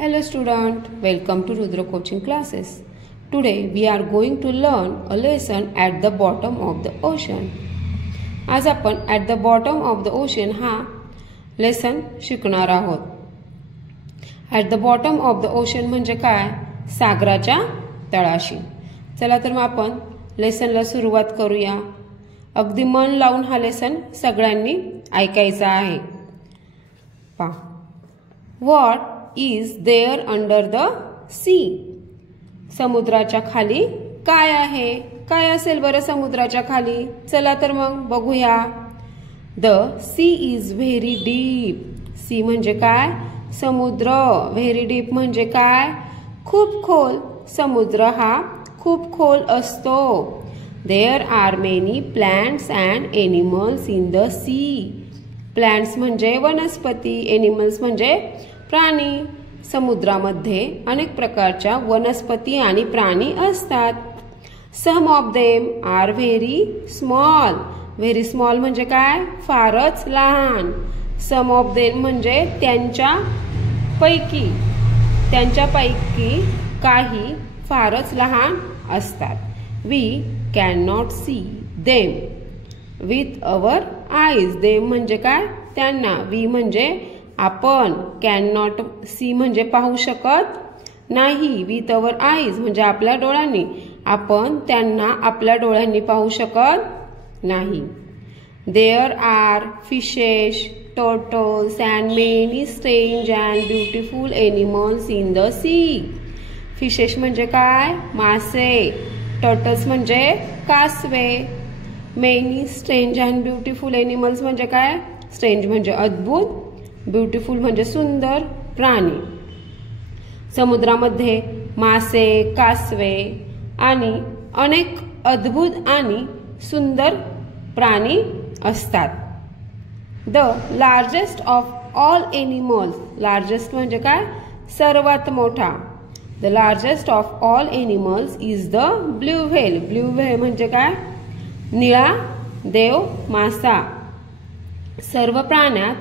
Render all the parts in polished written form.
Hello student, welcome to Rudra coaching classes. Today we are going to learn a lesson at the bottom of the ocean. आज आपण at the bottom of the ocean हा lesson शिकणार आहोत. At the bottom of the ocean म्हणजे काय? सागराच्या तळाशी. चला तर मग आपण लेसनला सुरुवात करूया. अगदी मन लावून हा लेसन सगळ्यांनी ऐकायचा आहे. पहा. What is there under the sea? समुद्राच्या खाली काय आहे? काय असेल बरं समुद्राच्या खाली? चला तर मग बघूया. The sea is very deep. sea म्हणजे काय? समुद्र. very deep म्हणजे काय? खूप खोल. समुद्र हा खूप खोल असतो. There are many plants and animals in the sea. Plants म्हणजे वनस्पती, एनिमल्स म्हणजे प्राणी. समुद्रामध्ये अनेक प्रकारच्या वनस्पती आणि प्राणी असतात. Some of them are very small. Very small म्हणजे काय? फारच लहान. सम ऑफ देम म्हणजे त्यांच्यापैकी काही फारच लहान असतात. We can not see them with our eyes. Them म्हणजे काय? त्यांना. वी म्हणजे आपण. कॅन नॉट सी म्हणजे पाहू शकत नाही. विथ अवर आईज म्हणजे आपल्या डोळ्यांनी. आपण त्यांना आपल्या डोळ्यांनी पाहू शकत नाही. There are fishes, turtles and many strange and beautiful animals in the sea. Fishes म्हणजे काय? मासे. टर्टल्स म्हणजे कासवे. Many strange and beautiful animals म्हणजे काय? स्ट्रेंज म्हणजे अद्भुत, ब्युटिफुल म्हणजे सुंदर प्राणी. समुद्रामध्ये मासे, कासवे आणि अनेक अद्भुत आणि सुंदर प्राणी असतात. The largest of all animals. Largest म्हणजे काय? सर्वात मोठा. The largest of all animals is the blue whale. Blue whale म्हणजे काय? निळा देव मासा. सर्व प्राण्यात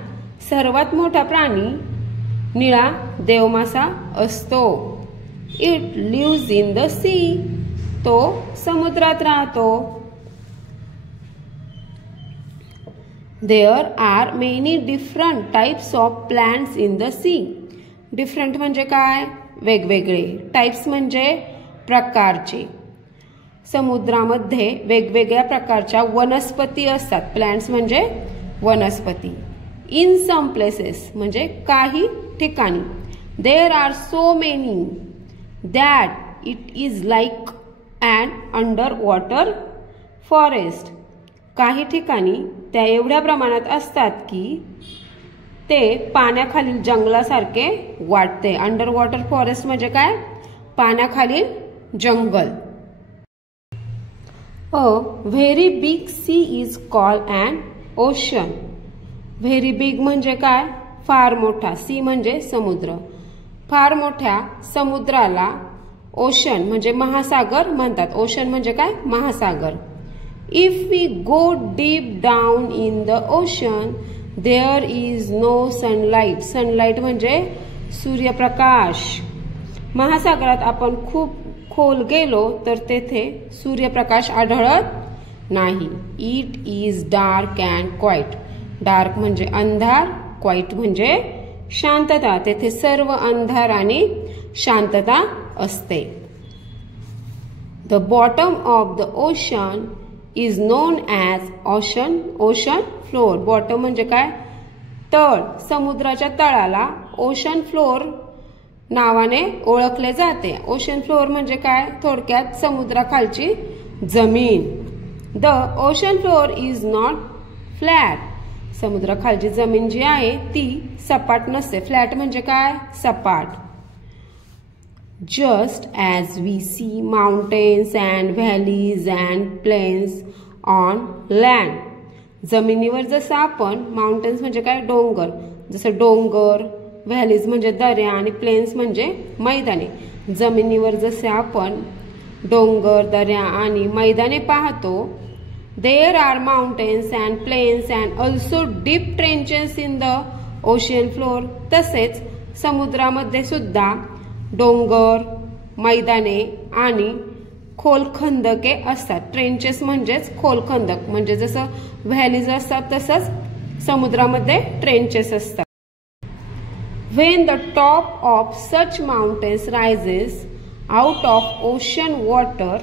सर्वात मोठा प्राणी निळा देवमासा असतो. It lives in the sea. तो समुद्रात राहतो. There are many different types of plants in the sea. Different म्हणजे काय? वेगवेगळे. टाइप्स म्हणजे प्रकारचे. समुद्रामध्ये वेगवेगळ्या प्रकारच्या वनस्पती असतात. प्लांट्स म्हणजे वनस्पती. इन सम प्लेसेस म्हणजे काही ठिकाणी. There are so many that it is like and under water forest. काही ठिकाणी त्या एवढ्या प्रमाणात असतात की ते पाण्याखालील जंगलासारखे वाटते. अंडर वॉटर फॉरेस्ट म्हणजे काय? पाण्याखालील जंगल. A very big sea is called and ocean. Very big म्हणजे काय? फार मोठा. सी म्हणजे समुद्र. फार मोठ्या समुद्राला ओशन म्हणजे महासागर म्हणतात. ओशन म्हणजे काय? महासागर. If we go deep down in the ocean there is no sunlight. Sunlight म्हणजे सूर्यप्रकाश. महासागरात आपण खूप खोल गेलो तर तेथे सूर्यप्रकाश आढळत नाही. It is dark and quiet. Dark म्हणजे अंधार, क्वाईट म्हणजे शांतता. तेथे सर्व अंधार आणि शांतता असते. The bottom of the ocean is non as ocean floor. Bottom म्हणजे काय? तळ. समुद्राच्या तळाला ओशन फ्लोर नावाने ओळखले जाते. ओशन फ्लोर म्हणजे काय? थोडक्यात समुद्राखालची जमीन. The ocean floor is not flat. समुद्राखालची जमीन जी आहे ती सपाट नसते. फ्लॅट म्हणजे काय? सपाट. Just as we see mountains and valleys and plains on land. जमिनीवर जसं आपण माउंटेन्स म्हणजे काय? डोंगर. जसं डोंगर, व्हॅलीज म्हणजे दऱ्या आणि प्लेन्स म्हणजे मैदाने. जमिनीवर जसे आपण डोंगर, दऱ्या आणि मैदाने पाहतो. There are mountains and plains and also deep trenches in the ocean floor. तसेच समुद्रामध्ये सुद्धा डोंगर, मैदाने आणि खोल खंदके असतात। ट्रेंचेस म्हणजेच खोल खंदक, म्हणजे जसं व्हॅलीज असतात तसंच समुद्रामध्ये ट्रेंचेस असतात। When the top of such mountains rises out of ocean water,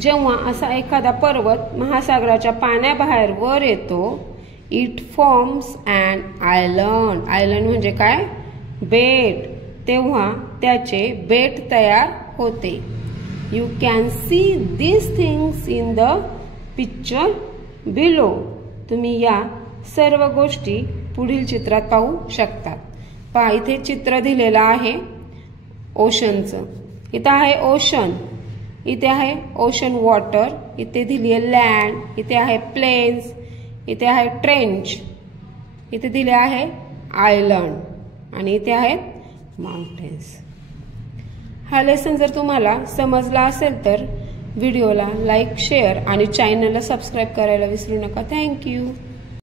जेव्हा असा एखादा पर्वत महासागराच्या पाण्याबाहेर वर येतो, it forms an island. Island म्हणजे काय? बेट। तेव्हा त्याचे बेट तयार होते। You can see these things in the picture below. तुम्ही या सर्व गोष्टी पुढील चित्रात पाहू शकतात। पहा, इथे चित्र दिलेलं आहे ओशनचं। इथे आहे ओशन, इथे आहे ओशन वॉटर, इथे दिली आहे लँड, इथे आहे प्लेन्स, इथे आहे ट्रेंच, इथे दिले आहे आयलंड आणि इथे आहेत माउंटेन्स। हा लेसन जर तुम्हाला समजला असेल तर व्हिडिओला लाईक, शेअर आणि चॅनलला सबस्क्राईब करायला विसरू नका। थँक्यू।